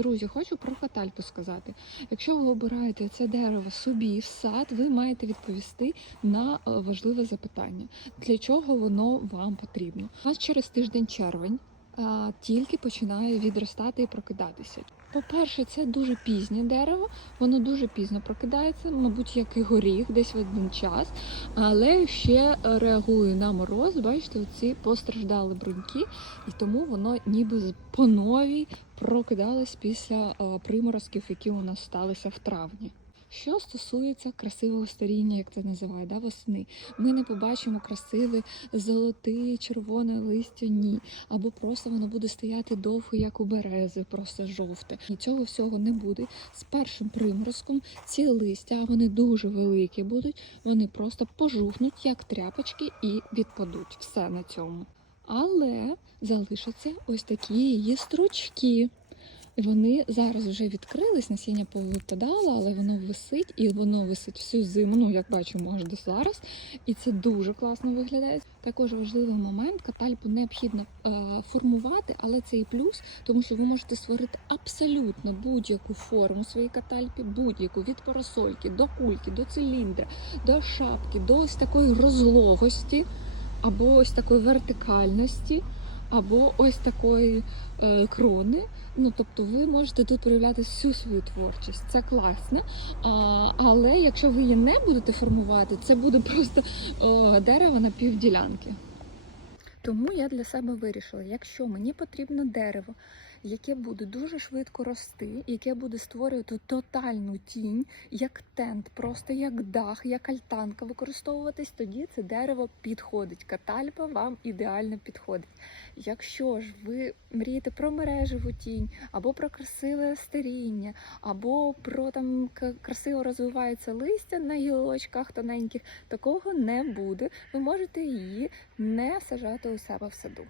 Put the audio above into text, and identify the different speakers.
Speaker 1: Друзі, хочу про катальпу сказати. Якщо ви обираєте це дерево собі в сад, ви маєте відповісти на е, важливе запитання, для чого воно вам потрібно. У вас через тиждень червень тільки починає відростати і прокидатися. По-перше, це дуже пізнє дерево, воно дуже пізно прокидається, мабуть, як і горіх, десь в один час, але ще реагує на мороз. Бачите, оці постраждали бруньки, і тому воно ніби по новій прокидалось після е, приморозків, які у нас сталися в травні. Що стосується красивого старіння, як це називають, да, восени, ми не побачимо красиве золоте, червоне листя, ні. Або просто воно буде стояти довго, як у берези, просто жовте. І цього всього не буде. З першим приморозком ці листя, вони дуже великі будуть, вони просто пожухнуть, як тряпочки, і відпадуть. Все на цьому. Але залишаться ось такі її стручки. Вони зараз вже відкрились, насіння повипадало, але воно висить і воно висить всю зиму. Ну, як бачимо, аж до зараз. І це дуже класно виглядає. Також важливий момент катальпу необхідно е, формувати, але це і плюс, тому що ви можете створити абсолютно будь-яку форму своїй катальпі, будь-яку від парасольки до кульки, до циліндра, до шапки, до ось такої розлогості, або ось такої вертикальності, або ось такої е, крони. Ну, тобто ви можете тут проявляти всю свою творчість. Це класне. А, але якщо ви її не будете формувати, це буде просто о, дерево на півділянки. Тому я для себе вирішила, якщо мені потрібно дерево, яке буде дуже швидко рости, яке буде створювати тотальну тінь, як тент, просто як дах, як альтанка використовуватись, тоді це дерево підходить. Катальпа вам ідеально підходить. Якщо ж ви мрієте про мережеву тінь, або про красиве старіння, або про там красиво розвивається листя на гілочках тоненьких, такого не буде. Ви можете її не сажати у себе в саду.